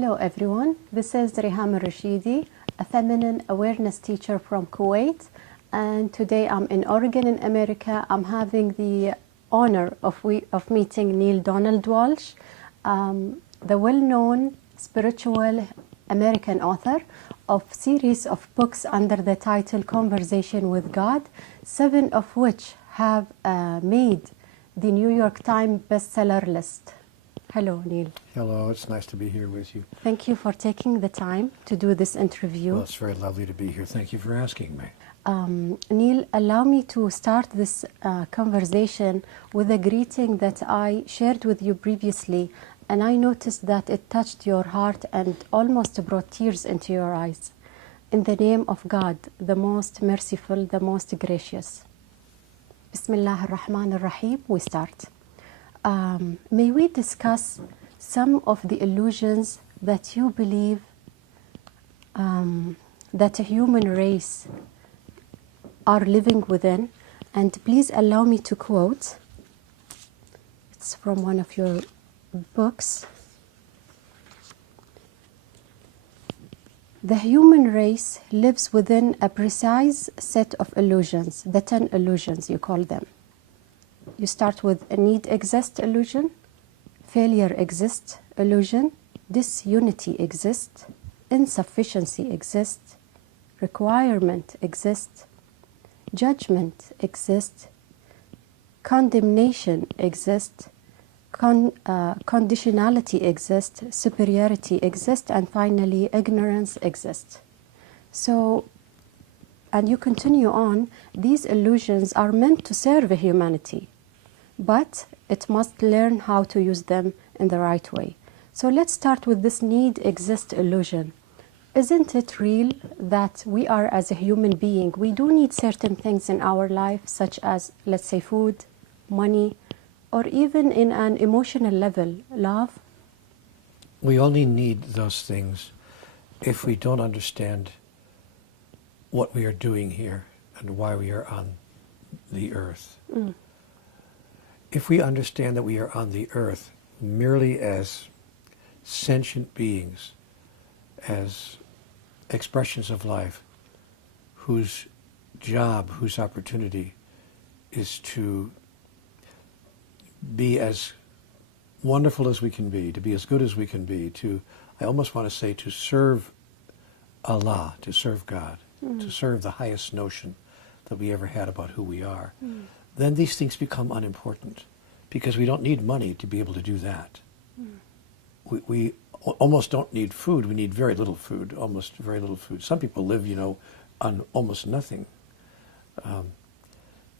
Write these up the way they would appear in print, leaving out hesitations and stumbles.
Hello everyone, this is Riham Al-Rashidi, a feminine awareness teacher from Kuwait, and today I'm in Oregon in America. I'm having the honor of meeting Neale Donald Walsch, the well-known spiritual American author of series of books under the title Conversation with God, 7 of which have made the New York Times bestseller list. Hello, Neale. Hello, it's nice to be here with you. Thank you for taking the time to do this interview. Well, it's very lovely to be here. Thank you for asking me. Neale, allow me to start this conversation with a greeting that I shared with you previously, and I noticed that it touched your heart and almost brought tears into your eyes. In the name of God, the most merciful, the most gracious. Bismillah ar-Rahman ar-Rahim, we start. May we discuss some of the illusions that you believe that a human race are living within, and please allow me to quote. It's from one of your books. The human race lives within a precise set of illusions, the 10 illusions you call them. You start with a need exists illusion, failure exists illusion, disunity exists, insufficiency exists, requirement exists, judgment exists, condemnation exists, conditionality exists, superiority exists, and finally ignorance exists. So, and you continue on, these illusions are meant to serve humanity, but it must learn how to use them in the right way. So let's start with this need exist illusion. Isn't it real that we are, as a human being, we do need certain things in our life, such as, let's say, food, money, or even in an emotional level, love? We only need those things if we don't understand what we are doing here and why we are on the earth. If we understand that we are on the earth merely as sentient beings, as expressions of life, whose job, whose opportunity is to be as wonderful as we can be, to be as good as we can be, to, I almost want to say, to serve Allah, to serve God, to serve the highest notion that we ever had about who we are, then these things become unimportant, because we don't need money to be able to do that. We almost don't need food. We need very little food, almost very little food. Some people live, on almost nothing. But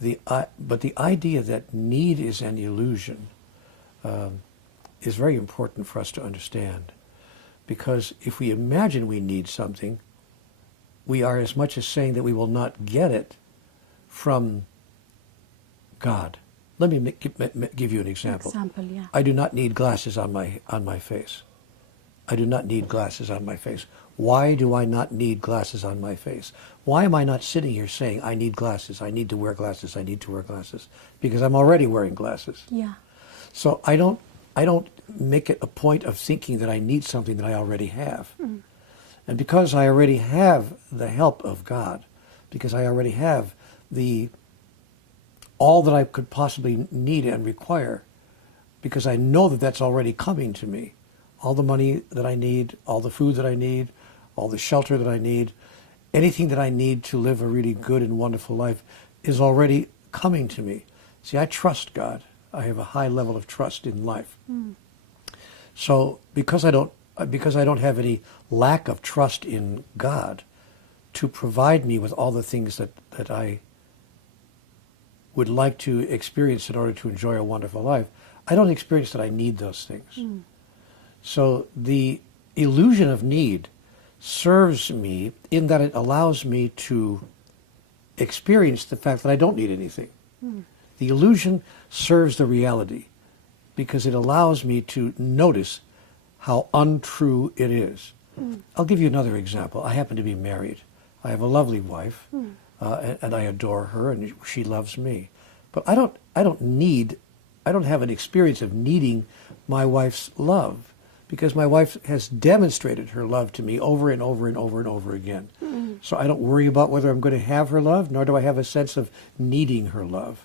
the idea that need is an illusion is very important for us to understand, because if we imagine we need something, we are as much as saying that we will not get it from God. Let me give you an example. Yeah. I do not need glasses on my face. I do not need glasses on my face. Why do I not need glasses on my face? Why am I not sitting here saying, I need glasses, I need to wear glasses, I need to wear glasses? Because I'm already wearing glasses. Yeah. So I don't make it a point of thinking that I need something that I already have. And because I already have the help of God, because I already have all that I could possibly need and require, because I know that that's already coming to me, all the money that I need, all the food that I need, all the shelter that I need, anything that I need to live a really good and wonderful life is already coming to me. See, I trust God. I have a high level of trust in life. So because I don't have any lack of trust in God to provide me with all the things that I would like to experience in order to enjoy a wonderful life, I don't experience that I need those things. So the illusion of need serves me in that it allows me to experience the fact that I don't need anything. The illusion serves the reality because it allows me to notice how untrue it is. I'll give you another example. I happen to be married. I have a lovely wife, and I adore her, and she loves me. But I don't have an experience of needing my wife's love. because my wife has demonstrated her love to me over and over and over and over again. So I don't worry about whether I'm going to have her love, nor do I have a sense of needing her love.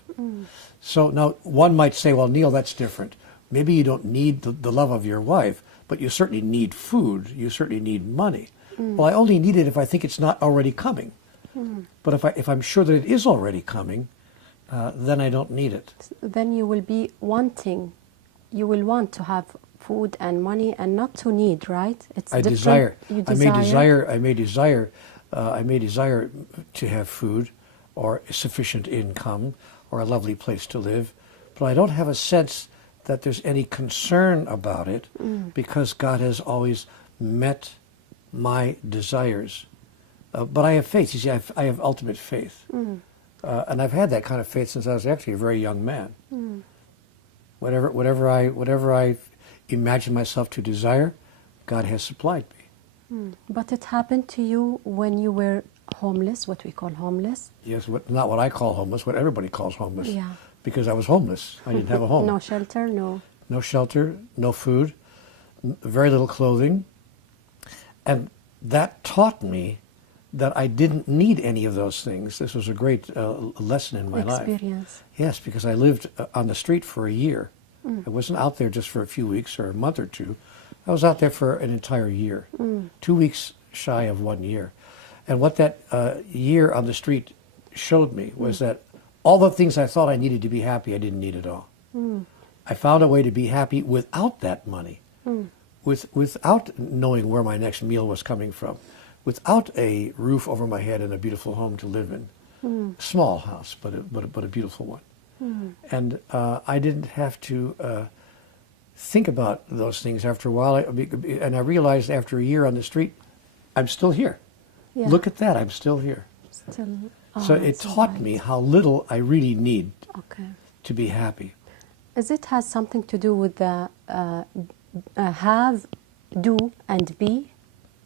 So now one might say, well, Neil, that's different. Maybe you don't need the love of your wife, but you certainly need food. You certainly need money. Well, I only need it if I think it's not already coming. But if I'm sure that it is already coming, then I don't need it. Then you will be wanting, you will want to have food and money and not to need, right? It's I different. desire. You I may desire to have food or sufficient income or a lovely place to live, but I don't have a sense that there's any concern about it because God has always met my desires. But I have faith. You see, I have ultimate faith. And I've had that kind of faith since I was actually a very young man. Whatever I imagine myself to desire, God has supplied me. But it happened to you when you were homeless, what we call homeless? Yes, not what I call homeless, what everybody calls homeless. Yeah. Because I was homeless. I didn't have a home. No shelter, no. No shelter, no food, very little clothing. And that taught me that I didn't need any of those things. This was a great lesson in my life. Experience. Yes, because I lived on the street for a year. I wasn't out there just for a few weeks or a month or two. I was out there for an entire year, 2 weeks shy of 1 year. And what that year on the street showed me was that all the things I thought I needed to be happy, I didn't need at all. I found a way to be happy without that money, without knowing where my next meal was coming from, without a roof over my head and a beautiful home to live in. Small house, but a beautiful one. And I didn't have to think about those things after a while. And I realized after a year on the street, I'm still here. Yeah. Look at that, I'm still here. Still, So it taught me how little I really need to be happy. Is it has something to do with the have, do, and be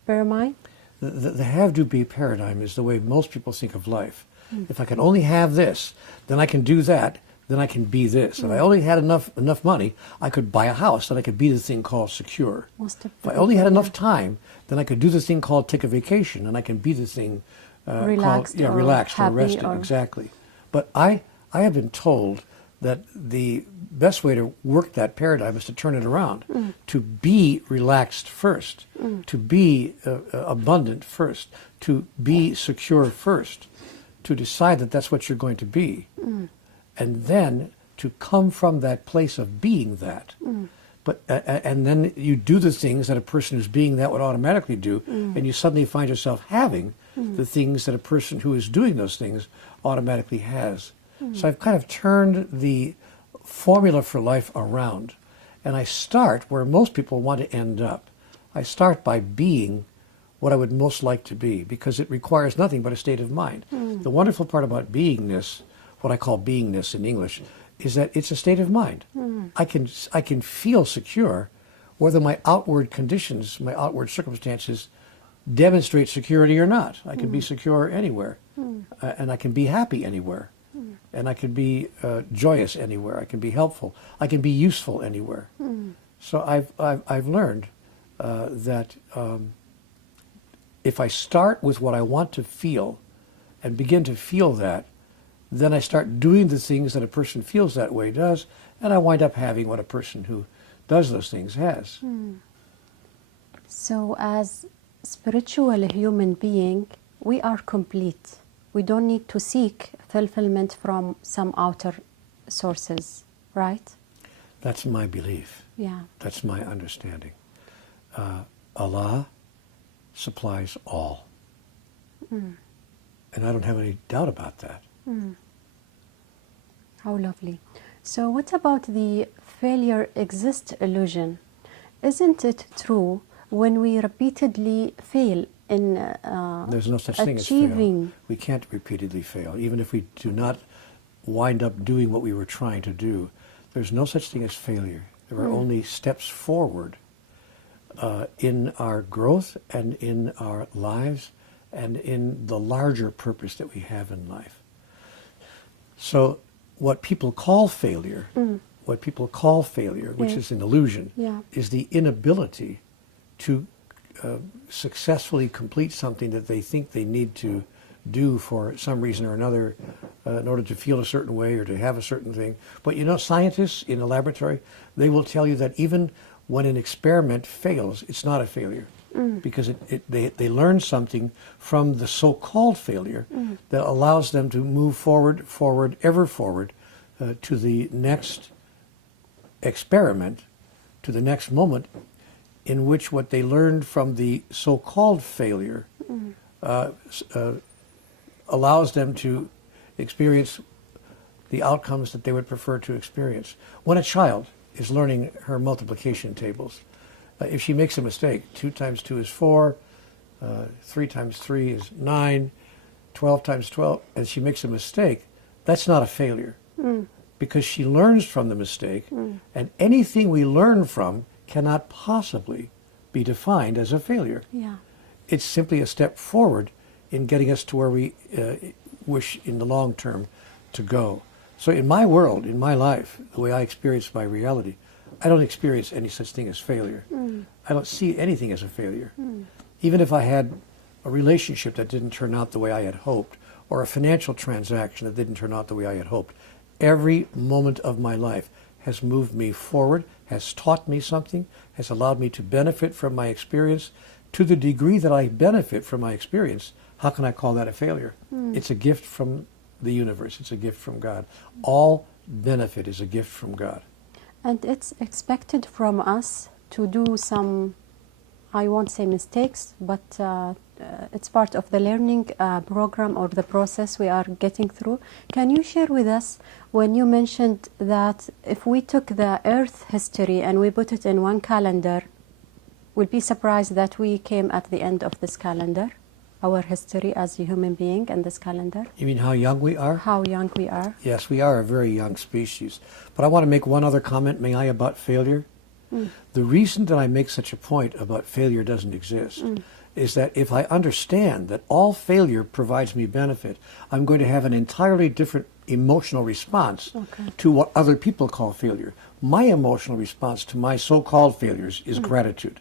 paradigm? The have-do-be paradigm is the way most people think of life. If I can only have this, then I can do that, then I can be this. If I only had enough money, I could buy a house, then I could be the thing called secure. If I only had enough time, then I could do the thing called take a vacation, and I can be the thing relaxed, called, relaxed or rested, exactly. But I have been told that the best way to work that paradigm is to turn it around, to be relaxed first, to be abundant first, to be secure first, to decide that that's what you're going to be, and then to come from that place of being that. But and then you do the things that a person who's being that would automatically do, and you suddenly find yourself having the things that a person who is doing those things automatically has. So I've kind of turned the formula for life around, and I start where most people want to end up. I start by being what I would most like to be, because it requires nothing but a state of mind. The wonderful part about beingness, what I call beingness in English, is that it's a state of mind. I can feel secure whether my outward conditions, my outward circumstances demonstrate security or not. I can be secure anywhere, and I can be happy anywhere, and I can be joyous anywhere. I can be helpful. I can be useful anywhere. So I've learned that if I start with what I want to feel and begin to feel that, then I start doing the things that a person feels that way does, and I wind up having what a person who does those things has. So as spiritual human being, we are complete. We don't need to seek fulfillment from some outer sources, right? That's my belief. Yeah. That's my understanding. Allah supplies all. And I don't have any doubt about that. How lovely. So what about the failure exists illusion? Isn't it true when we repeatedly fail in There's no such thing as fail. achieving? We can't repeatedly fail. Even if we do not wind up doing what we were trying to do, there's no such thing as failure. There are only steps forward in our growth and in our lives and in the larger purpose that we have in life. So what people call failure, what people call failure, which Yes. is an illusion, Yeah. is the inability to successfully complete something that they think they need to do for some reason or another in order to feel a certain way or to have a certain thing. But you know, scientists in a laboratory, they will tell you that even when an experiment fails, it's not a failure. Because they learn something from the so-called failure that allows them to move forward, ever forward, to the next experiment, to the next moment, in which what they learned from the so-called failure allows them to experience the outcomes that they would prefer to experience. When a child is learning her multiplication tables, if she makes a mistake, 2 times 2 is 4, 3 times 3 is 9, 12 times 12, and she makes a mistake, that's not a failure. Because she learns from the mistake, and anything we learn from cannot possibly be defined as a failure. Yeah. It's simply a step forward in getting us to where we wish in the long term to go. So in my world, in my life, the way I experience my reality, I don't experience any such thing as failure. I don't see anything as a failure. Even if I had a relationship that didn't turn out the way I had hoped, or a financial transaction that didn't turn out the way I had hoped, every moment of my life has moved me forward, has taught me something, has allowed me to benefit from my experience. To the degree that I benefit from my experience, how can I call that a failure? It's a gift from the universe. It's a gift from God. All benefit is a gift from God. And it's expected from us to do some, I won't say mistakes, but it's part of the learning program or the process we are getting through. Can you share with us when you mentioned that if we took the Earth history and we put it in one calendar, we'd be surprised that we came at the end of this calendar, our history as a human being in this calendar? You mean how young we are? How young we are? Yes, we are a very young species. But I want to make one other comment, may I, about failure? The reason that I make such a point about failure doesn't exist is that if I understand that all failure provides me benefit, I'm going to have an entirely different emotional response to what other people call failure. My emotional response to my so-called failures is gratitude.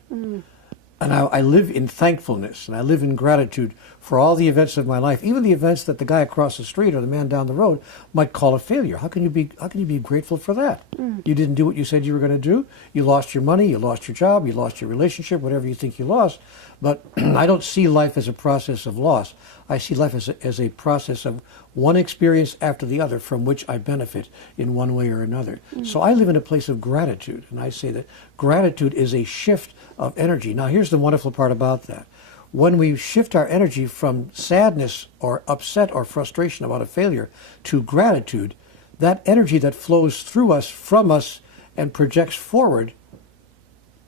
And I live in thankfulness, and I live in gratitude for all the events of my life, even the events that the guy across the street or the man down the road might call a failure. How can you be grateful for that? You didn't do what you said you were going to do. You lost your money, you lost your job, you lost your relationship, whatever you think you lost. But I don't see life as a process of loss. I see life as a process of one experience after the other from which I benefit in one way or another. So I live in a place of gratitude, and I say that gratitude is a shift of energy. Now here's the wonderful part about that. When we shift our energy from sadness or upset or frustration about a failure to gratitude, that energy that flows through us, from us, and projects forward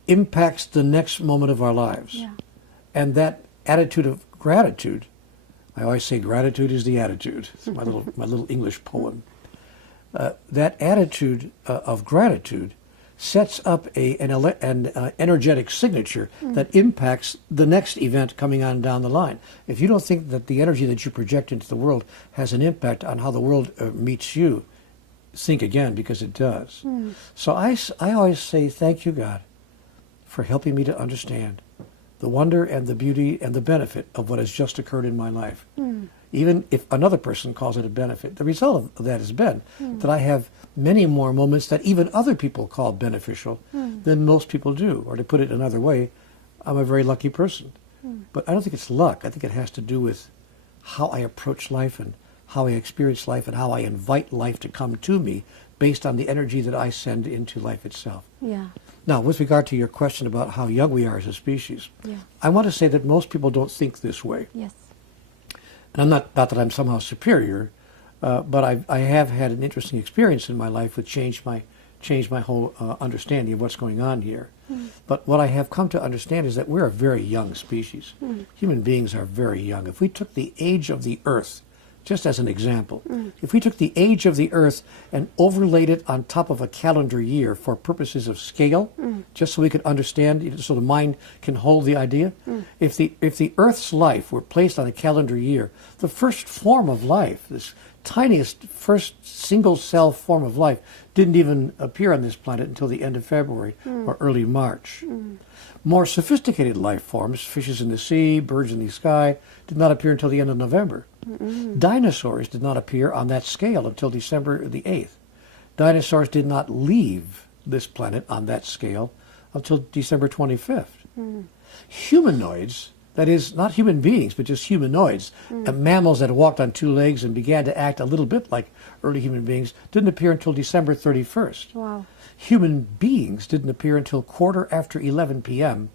impacts the next moment of our lives. Yeah. And that attitude of gratitude, I always say gratitude is the attitude. It's my little English poem. That attitude of gratitude sets up an energetic signature that impacts the next event coming on down the line. If you don't think that the energy that you project into the world has an impact on how the world meets you, think again, because it does. So I always say, thank you, God, for helping me to understand the wonder and the beauty and the benefit of what has just occurred in my life. Even if another person calls it a benefit, the result of that has been that I have many more moments that even other people call beneficial than most people do. Or to put it another way, I'm a very lucky person. But I don't think it's luck. I think it has to do with how I approach life and how I experience life and how I invite life to come to me based on the energy that I send into life itself. Yeah. Now, with regard to your question about how young we are as a species, I want to say that most people don't think this way. Yes. And I'm not that I'm somehow superior, but I have had an interesting experience in my life which changed my whole understanding of what's going on here. But what I have come to understand is that we're a very young species. Human beings are very young. If we took the age of the Earth just as an example. If we took the age of the Earth and overlaid it on top of a calendar year for purposes of scale, just so we could understand, so the mind can hold the idea, if the Earth's life were placed on a calendar year, the first form of life, this tiniest first single-cell form of life, didn't even appear on this planet until the end of February or early March. More sophisticated life forms, fishes in the sea, birds in the sky, did not appear until the end of November. Dinosaurs did not appear on that scale until December the 8th. Dinosaurs did not leave this planet on that scale until December 25th. Humanoids, that is, not human beings, but just humanoids, mammals that walked on two legs and began to act a little bit like early human beings, didn't appear until December 31st. Wow. Human beings didn't appear until quarter after 11 p.m.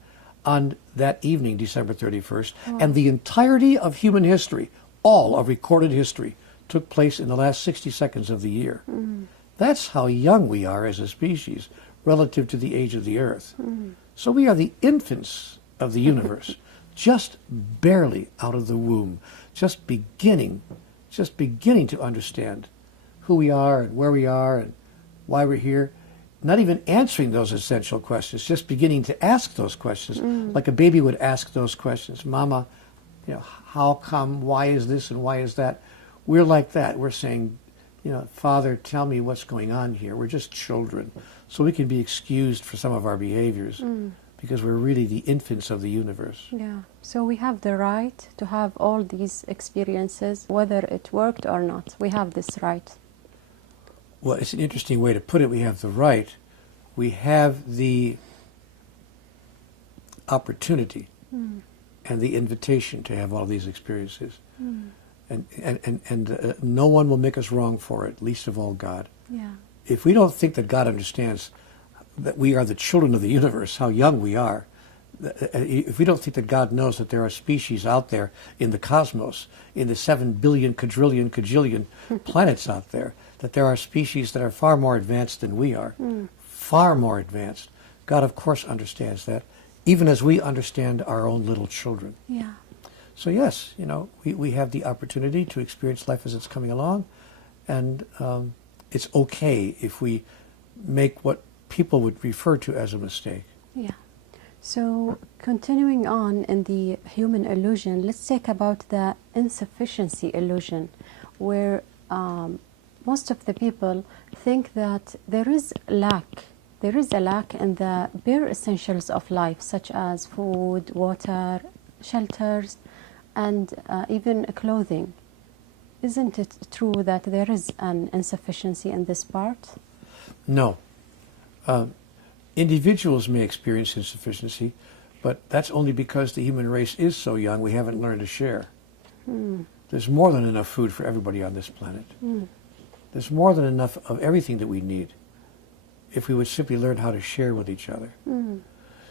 on that evening, December 31st. And the entirety of human history, all of recorded history, took place in the last 60 seconds of the year. That's how young we are as a species relative to the age of the Earth. So we are the infants of the universe, just barely out of the womb, just beginning to understand who we are and where we are and why we're here. Not even answering those essential questions, just beginning to ask those questions, like a baby would ask those questions. Mama, how come, why is this and why is that? We're like that. We're saying, Father, tell me what's going on here. We're just children. So we can be excused for some of our behaviors because we're really the infants of the universe. Yeah. So we have the right to have all these experiences, whether it worked or not. We have this right. Well, it's an interesting way to put it. We have the right. We have the opportunity and the invitation to have all these experiences. And no one will make us wrong for it, least of all God. Yeah. If we don't think that God understands that we are the children of the universe, how young we are, if we don't think that God knows that there are species out there in the cosmos, in the 7 billion, quadrillion, cajillion planets out there, that there are species that are far more advanced than we are, far more advanced. God, of course, understands that, even as we understand our own little children. Yeah. So yes, we have the opportunity to experience life as it's coming along, and it's okay if we make what people would refer to as a mistake. Yeah. So continuing on in the human illusion, let's talk about the insufficiency illusion, where most of the people think that there is a lack in the bare essentials of life, such as food, water, shelters, and even clothing. Isn't it true that there is an insufficiency in this part? No. Individuals may experience insufficiency, but that's only because the human race is so young we haven't learned to share. There's more than enough food for everybody on this planet. There's more than enough of everything that we need if we would simply learn how to share with each other.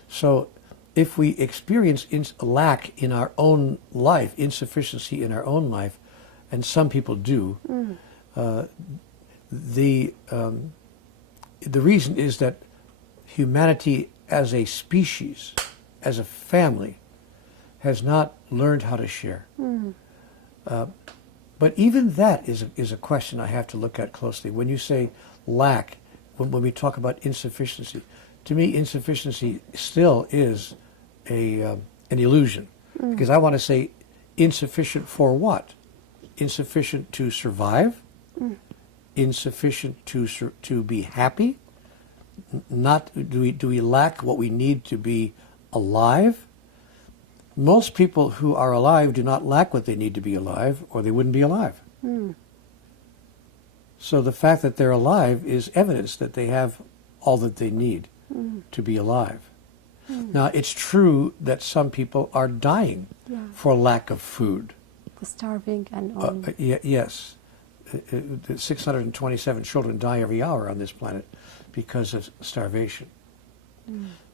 So if we experience lack in our own life, insufficiency in our own life, and some people do, the reason is that humanity as a species, as a family, has not learned how to share. But even that is a question I have to look at closely. When you say lack, when we talk about insufficiency, to me insufficiency still is an illusion. Because I want to say insufficient for what? Insufficient to survive? Insufficient to be happy? Not do we lack what we need to be alive? Most people who are alive do not lack what they need to be alive, or they wouldn't be alive. So the fact that they're alive is evidence that they have all that they need to be alive. Now, it's true that some people are dying for lack of food. The starving and all. Yes. 627 children die every hour on this planet because of starvation.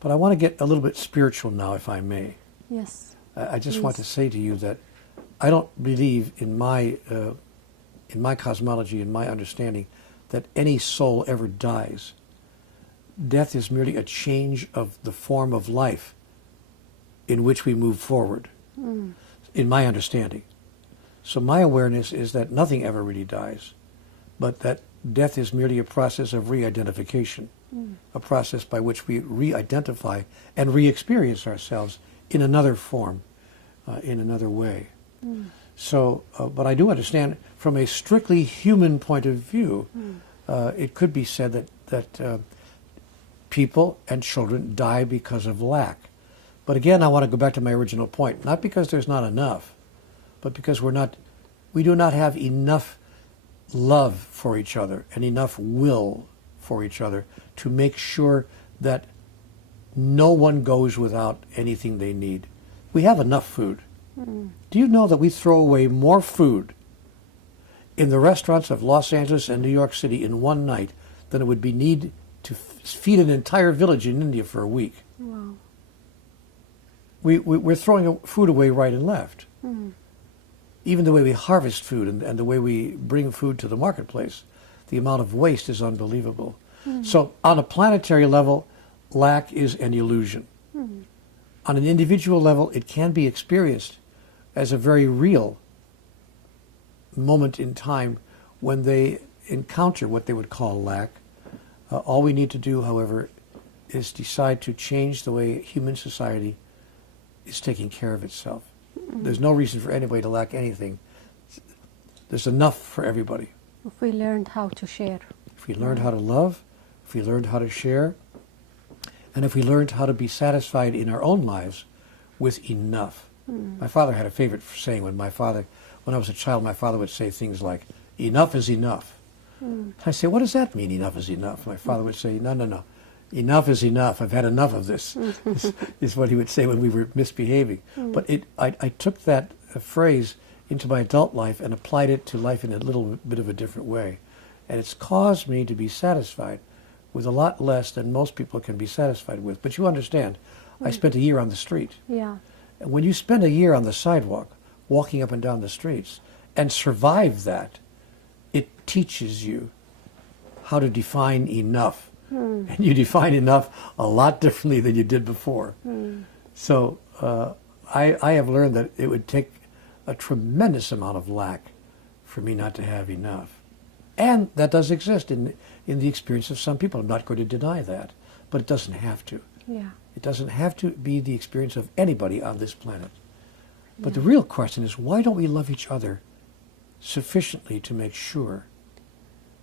But I want to get a little bit spiritual now, if I may. Yes. I just want to say to you that I don't believe in my cosmology, in my understanding, that any soul ever dies. Death is merely a change of the form of life in which we move forward, in my understanding. So my awareness is that nothing ever really dies, but that death is merely a process of re-identification, a process by which we re-identify and re-experience ourselves in another form, in another way. So, but I do understand from a strictly human point of view, it could be said that people and children die because of lack. But again, I want to go back to my original point, not because there's not enough, but because we do not have enough love for each other and enough will for each other to make sure that no one goes without anything they need. We have enough food. Do you know that we throw away more food in the restaurants of Los Angeles and New York City in one night than it would be need to feed an entire village in India for a week? Wow. We're throwing food away right and left. Even the way we harvest food and the way we bring food to the marketplace, the amount of waste is unbelievable. So on a planetary level, lack is an illusion. On an individual level, it can be experienced as a very real moment in time when they encounter what they would call lack. All we need to do, however, is decide to change the way human society is taking care of itself. There's no reason for anybody to lack anything. There's enough for everybody. If we learned how to share. If we learned how to love, if we learned how to share, and if we learned how to be satisfied in our own lives with enough. My father had a favorite saying when I was a child, my father would say things like, "Enough is enough." I say, "What does that mean, enough is enough?" My father would say, No. Enough is enough. I've had enough of this, is what he would say when we were misbehaving. But I took that phrase into my adult life and applied it to life in a little bit of a different way. And it's caused me to be satisfied with a lot less than most people can be satisfied with. But you understand, I spent a year on the street. Yeah. And when you spend a year on the sidewalk, walking up and down the streets, and survive that, it teaches you how to define enough. And you define enough a lot differently than you did before. So I have learned that it would take a tremendous amount of lack for me not to have enough. And that does exist in the experience of some people. I'm not going to deny that. But it doesn't have to. Yeah. It doesn't have to be the experience of anybody on this planet. But the real question is, why don't we love each other sufficiently to make sure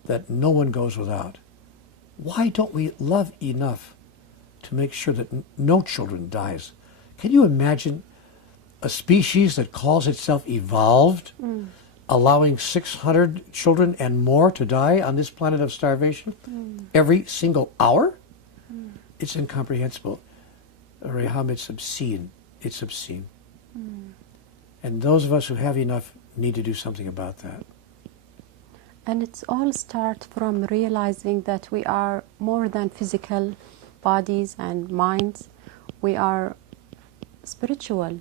that no one goes without? Why don't we love enough to make sure that no children dies? Can you imagine a species that calls itself evolved, allowing 600 children and more to die on this planet of starvation every single hour? It's incomprehensible. Reham, it's obscene. It's obscene. And those of us who have enough need to do something about that. And it's all start from realizing that we are more than physical bodies and minds. We are spiritual.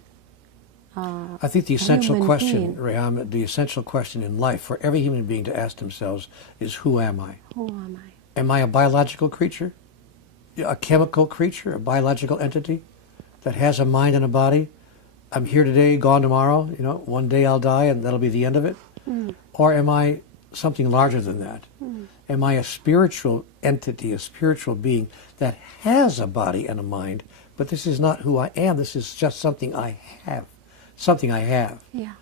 I think the essential human question, being. Reham, the essential question in life for every human being to ask themselves is, who am I? Who am I? Am I a biological creature? A chemical creature? A biological entity that has a mind and a body? I'm here today, gone tomorrow. One day I'll die and that'll be the end of it. Or am I something larger than that? Am I a spiritual entity, a spiritual being that has a body and a mind, but this is not who I am. This is just something I have. Something I have. Yeah.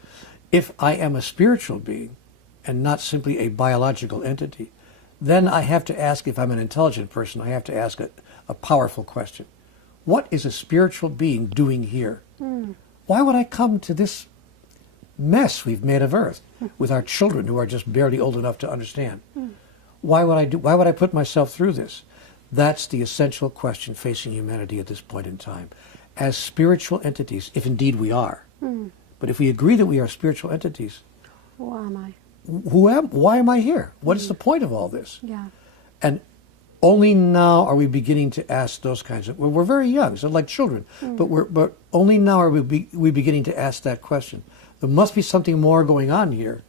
If I am a spiritual being and not simply a biological entity, then I have to ask, if I'm an intelligent person, I have to ask a powerful question. What is a spiritual being doing here? Why would I come to this mess we've made of Earth with our children who are just barely old enough to understand? Why would I put myself through this? That's the essential question facing humanity at this point in time. As spiritual entities, if indeed we are. But if we agree that we are spiritual entities, Who am I? why am I here? What is the point of all this? Yeah. And only now are we beginning to ask those kinds of. We're very young, so like children, but only now are we beginning to ask that question. There must be something more going on here.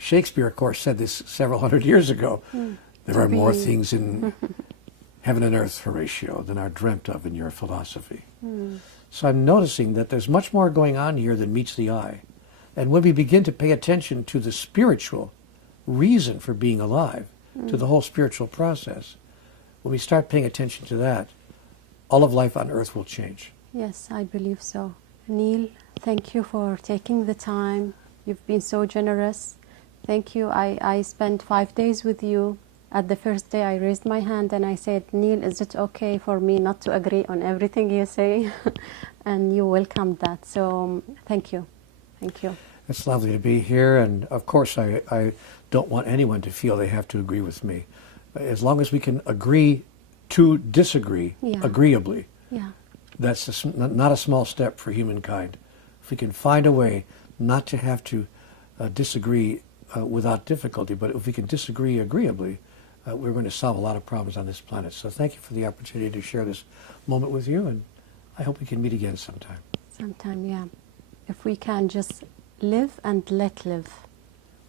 Shakespeare, of course, said this several hundred years ago. There are more things in heaven and earth, Horatio, than are dreamt of in your philosophy. So I'm noticing that there's much more going on here than meets the eye. And when we begin to pay attention to the spiritual reason for being alive, to the whole spiritual process, when we start paying attention to that, all of life on earth will change. Yes, I believe so. Neil, thank you for taking the time. You've been so generous. Thank you. I spent 5 days with you. At the first day, I raised my hand and I said, Neil, is it okay for me not to agree on everything you say? And you welcomed that. So thank you. Thank you. It's lovely to be here. And of course, I don't want anyone to feel they have to agree with me. As long as we can agree to disagree agreeably, that's not a small step for humankind. If we can find a way not to have to disagree without difficulty, but if we can disagree agreeably, we're going to solve a lot of problems on this planet. So thank you for the opportunity to share this moment with you, and I hope we can meet again sometime. Sometime, yeah. If we can just live and let live.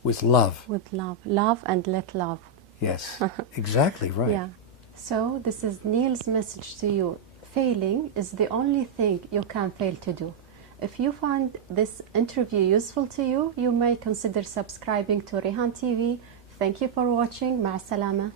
With love. With love. Love and let love. Yes, exactly right. Yeah. So this is Neil's message to you. Failing is the only thing you can fail to do. If you find this interview useful to you, you may consider subscribing to Rehan TV. Thank you for watching. مع السلامة.